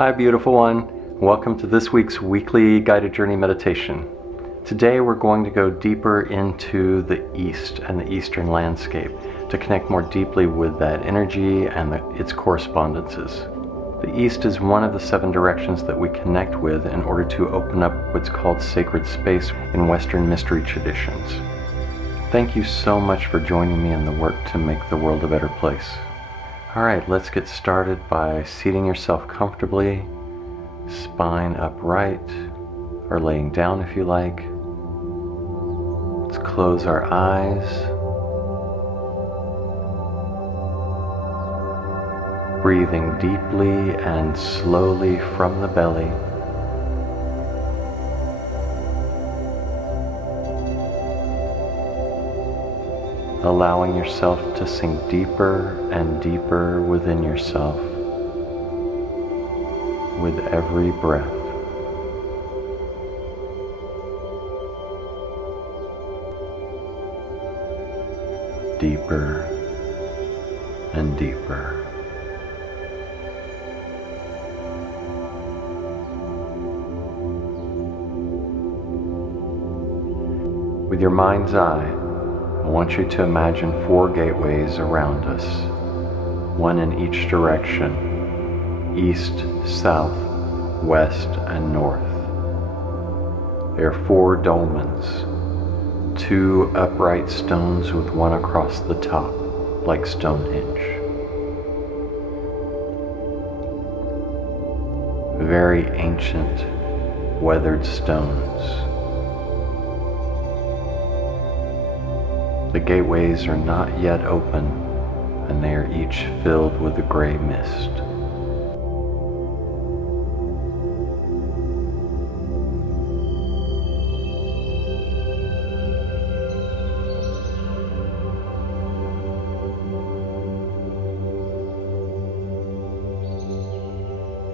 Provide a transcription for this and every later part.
Hi beautiful one, welcome to this week's weekly guided journey meditation. Today we're going to go deeper into the East and the Eastern landscape to connect more deeply with that energy and its correspondences. The East is one of the 7 directions that we connect with in order to open up what's called sacred space in Western mystery traditions. Thank you so much for joining me in the work to make the world a better place. Alright, let's get started by seating yourself comfortably, spine upright, or laying down if you like. Let's close our eyes. Breathing deeply and slowly from the belly. Allowing yourself to sink deeper and deeper within yourself with every breath. Deeper and deeper. With your mind's eye, I want you to imagine 4 gateways around us, one in each direction, east, south, west, and north. There are 4 dolmens, 2 upright stones with one across the top, like Stonehenge. Very ancient, weathered stones. The gateways are not yet open, and they are each filled with a gray mist.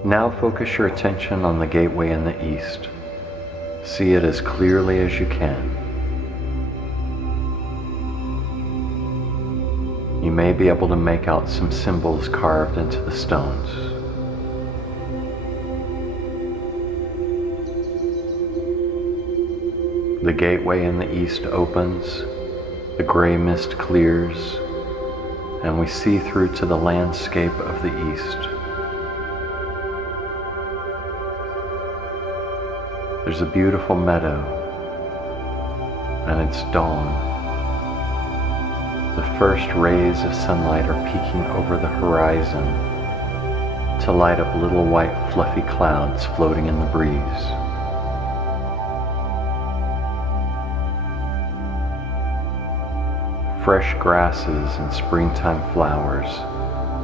Now focus your attention on the gateway in the east. See it as clearly as you can. You may be able to make out some symbols carved into the stones. The gateway in the east opens, the gray mist clears, and we see through to the landscape of the east. There's a beautiful meadow, and it's dawn. The first rays of sunlight are peeking over the horizon to light up little white fluffy clouds floating in the breeze. Fresh grasses and springtime flowers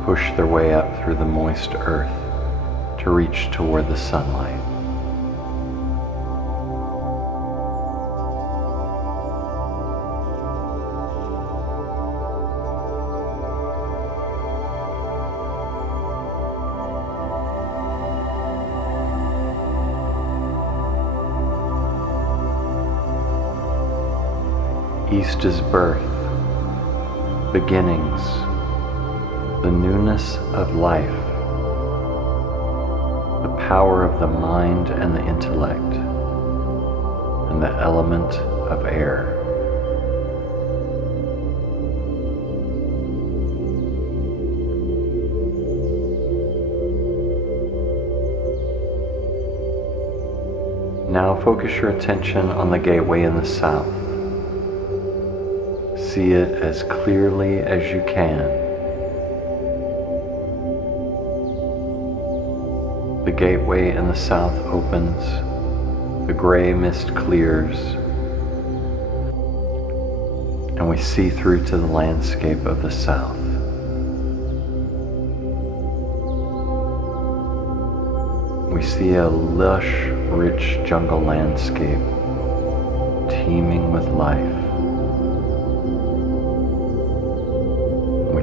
push their way up through the moist earth to reach toward the sunlight. East is birth, beginnings, the newness of life, the power of the mind and the intellect, and the element of air. Now focus your attention on the gateway in the south. See it as clearly as you can. The gateway in the south opens, the gray mist clears, and we see through to the landscape of the south. We see a lush, rich jungle landscape teeming with life.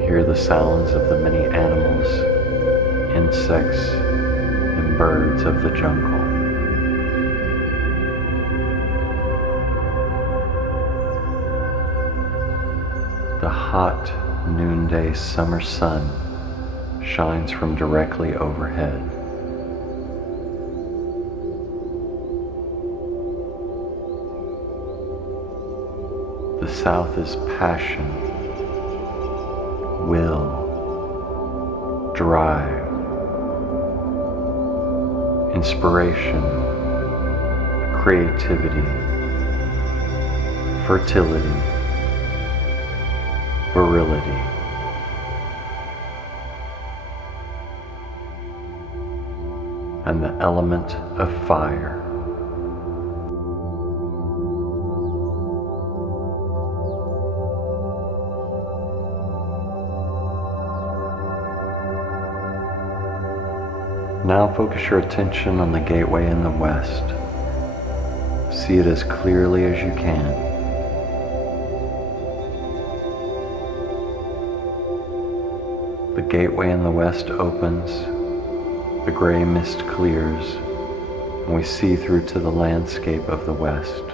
Hear the sounds of the many animals, insects, and birds of the jungle. The hot noonday summer sun shines from directly overhead, The south is passion, will, drive, inspiration, creativity, fertility, virility. And the element of fire. Now focus your attention on the gateway in the west. See it as clearly as you can. The gateway in the west opens, the gray mist clears, and we see through to the landscape of the west.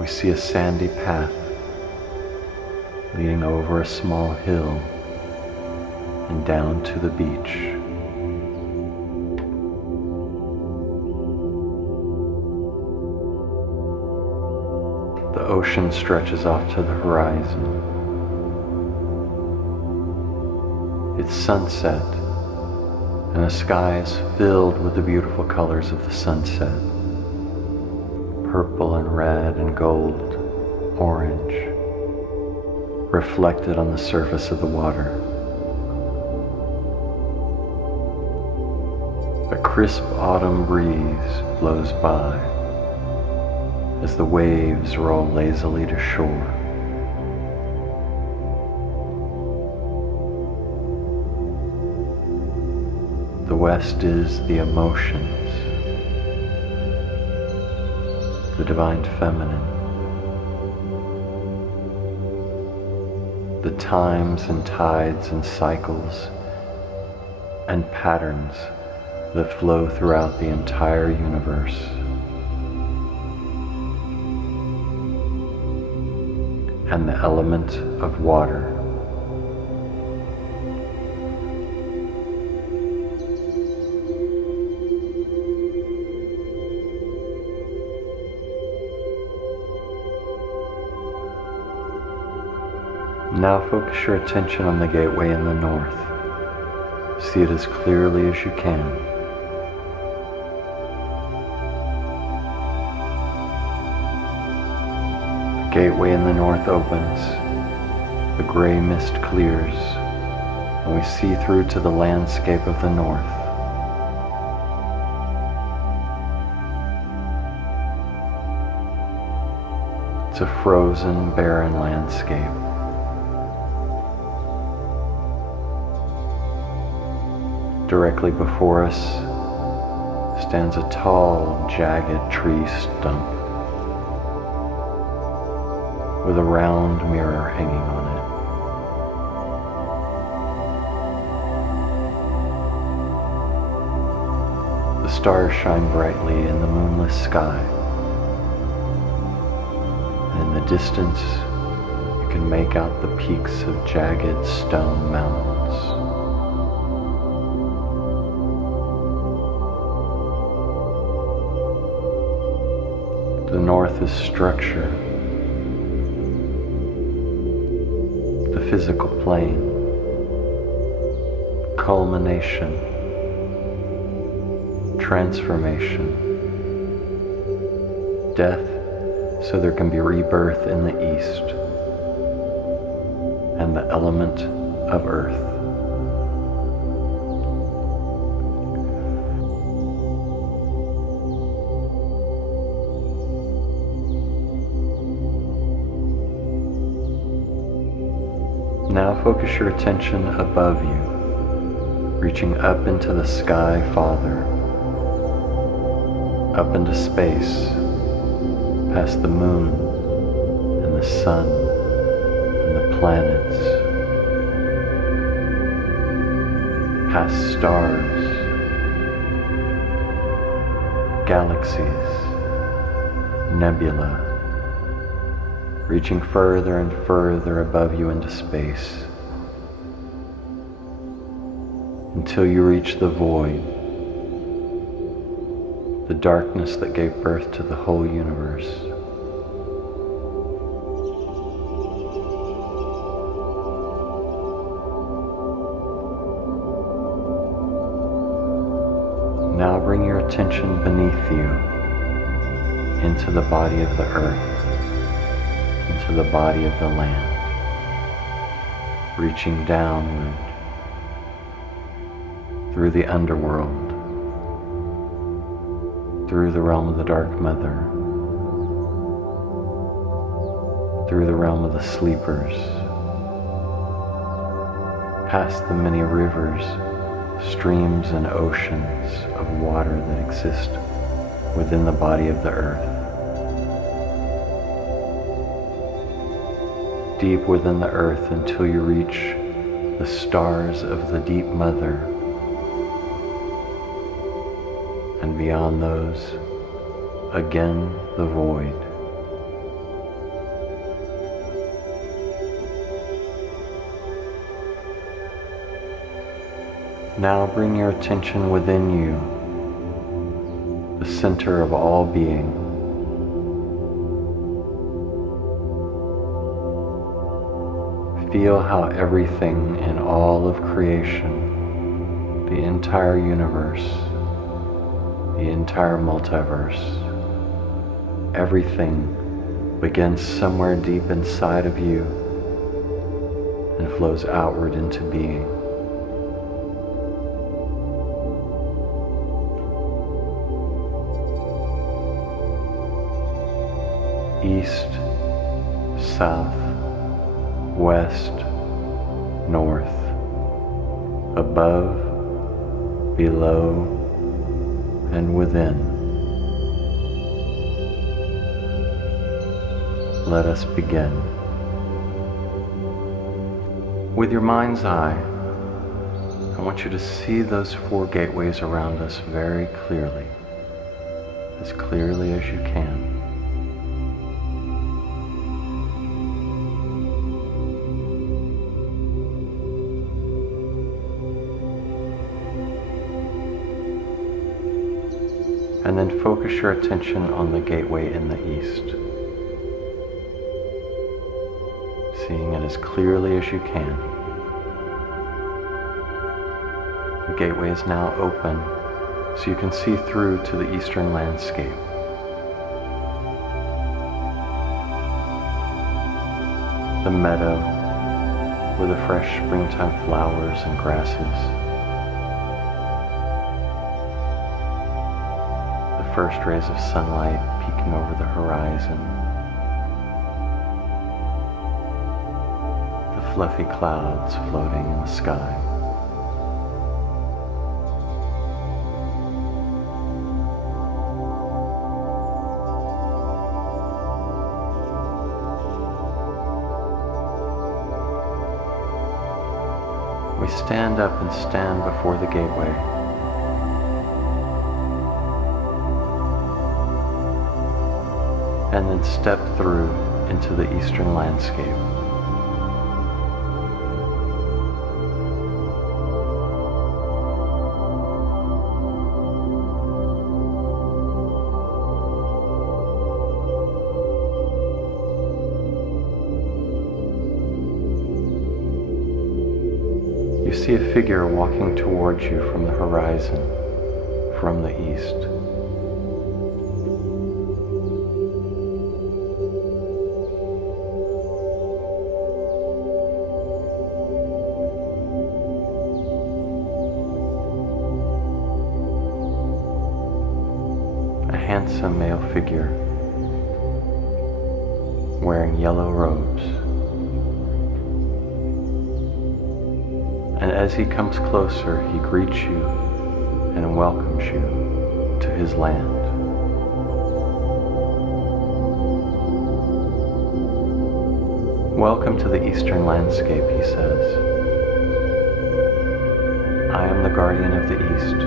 We see a sandy path leading over a small hill and down to the beach. The ocean stretches off to the horizon. It's sunset, and the sky is filled with the beautiful colors of the sunset. Purple and red and gold, orange, reflected on the surface of the water. A crisp autumn breeze blows by as the waves roll lazily to shore. The west is the emotions, the divine feminine, the times and tides and cycles and patterns that flow throughout the entire universe. And the element of water. Now focus your attention on the gateway in the north. See it as clearly as you can. The gateway in the north opens, the gray mist clears, and we see through to the landscape of the north. It's a frozen, barren landscape. Directly before us stands a tall, jagged tree stump with a round mirror hanging on it. The stars shine brightly in the moonless sky, and in the distance you can make out the peaks of jagged stone mountains. The north is structure, the physical plane, culmination, transformation, death so there can be rebirth in the east, and the element of earth. Now focus your attention above you, reaching up into the sky farther, up into space, past the moon and the sun and the planets, past stars, galaxies, nebula, reaching further and further above you into space until you reach the void, the darkness that gave birth to the whole universe. Now bring your attention beneath you into the body of the earth, into the body of the land, reaching downward through the underworld, through the realm of the Dark Mother, through the realm of the sleepers, past the many rivers, streams and oceans of water that exist within the body of the earth. Deep within the earth until you reach the stars of the deep mother, and beyond those, again the void. Now bring your attention within you, the center of all being. Feel how everything in all of creation, the entire universe, the entire multiverse, everything begins somewhere deep inside of you and flows outward into being. East, south, west, north, above, below, and within. Let us begin. With your mind's eye, I want you to see those 4 gateways around us very clearly as you can. And then focus your attention on the gateway in the east, seeing it as clearly as you can. The gateway is now open, so you can see through to the eastern landscape. The meadow with the fresh springtime flowers and grasses. First rays of sunlight peeking over the horizon. The fluffy clouds floating in the sky. We stand up and stand before the gateway. And then step through into the eastern landscape. You see a figure walking towards you from the horizon, from the east. Handsome male figure wearing yellow robes, and as he comes closer he greets you and welcomes you to his land. Welcome to the eastern landscape, he says. I am the guardian of the east,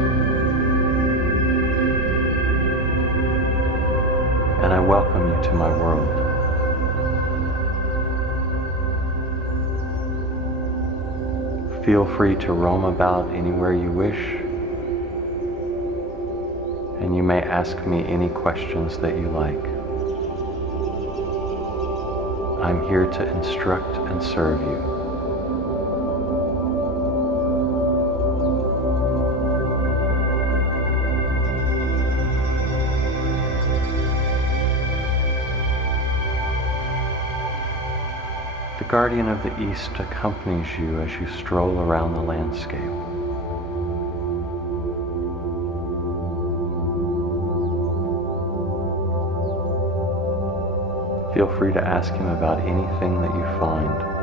and I welcome you to my world. Feel free to roam about anywhere you wish, and you may ask me any questions that you like. I'm here to instruct and serve you. The Guardian of the East accompanies you as you stroll around the landscape. Feel free to ask him about anything that you find.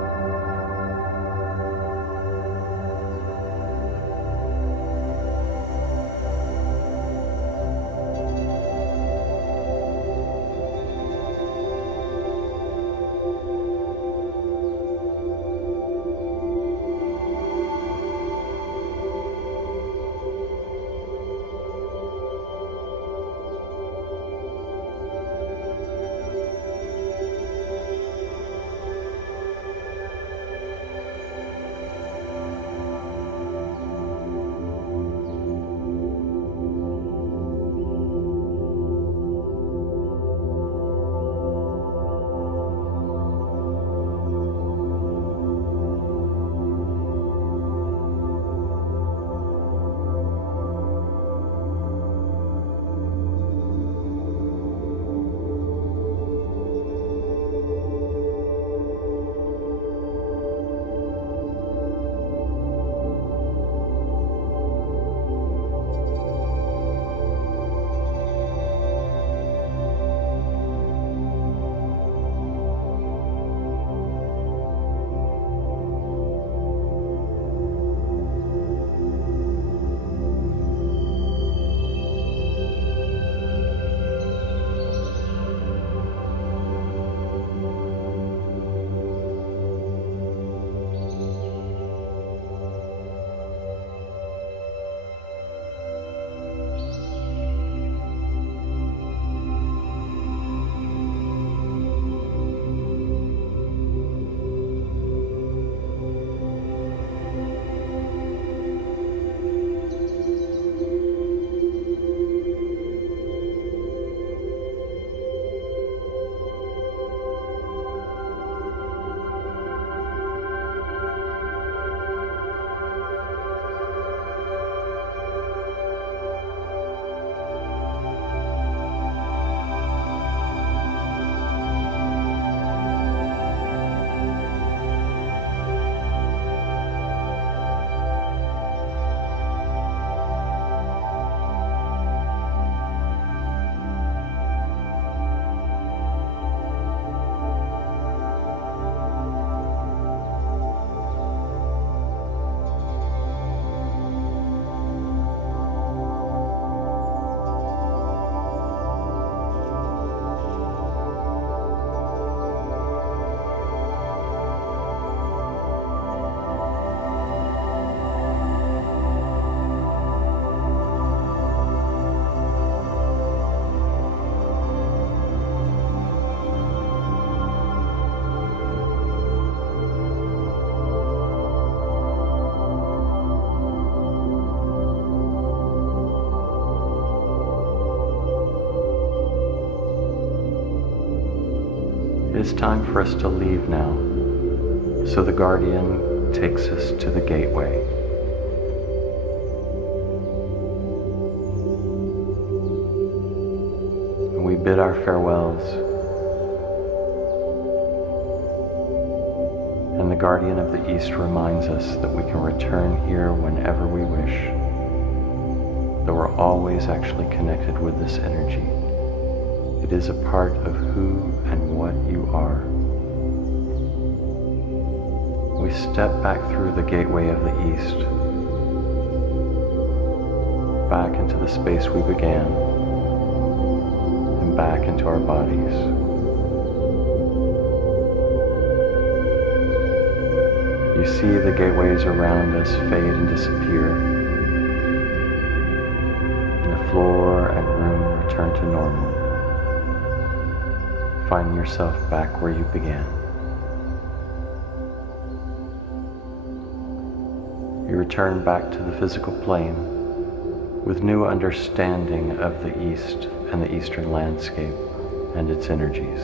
It is time for us to leave now, so the Guardian takes us to the gateway. And we bid our farewells, and the Guardian of the East reminds us that we can return here whenever we wish, that we're always actually connected with this energy. It is a part of who and what you are. We step back through the gateway of the East, back into the space we began, and back into our bodies. You see the gateways around us fade and disappear, and the floor and room return to normal. Find yourself back where you began. You return back to the physical plane, with new understanding of the East and the Eastern landscape and its energies.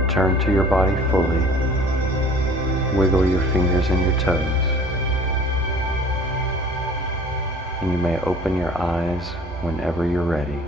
Return to your body fully. Wiggle your fingers and your toes. And you may open your eyes whenever you're ready.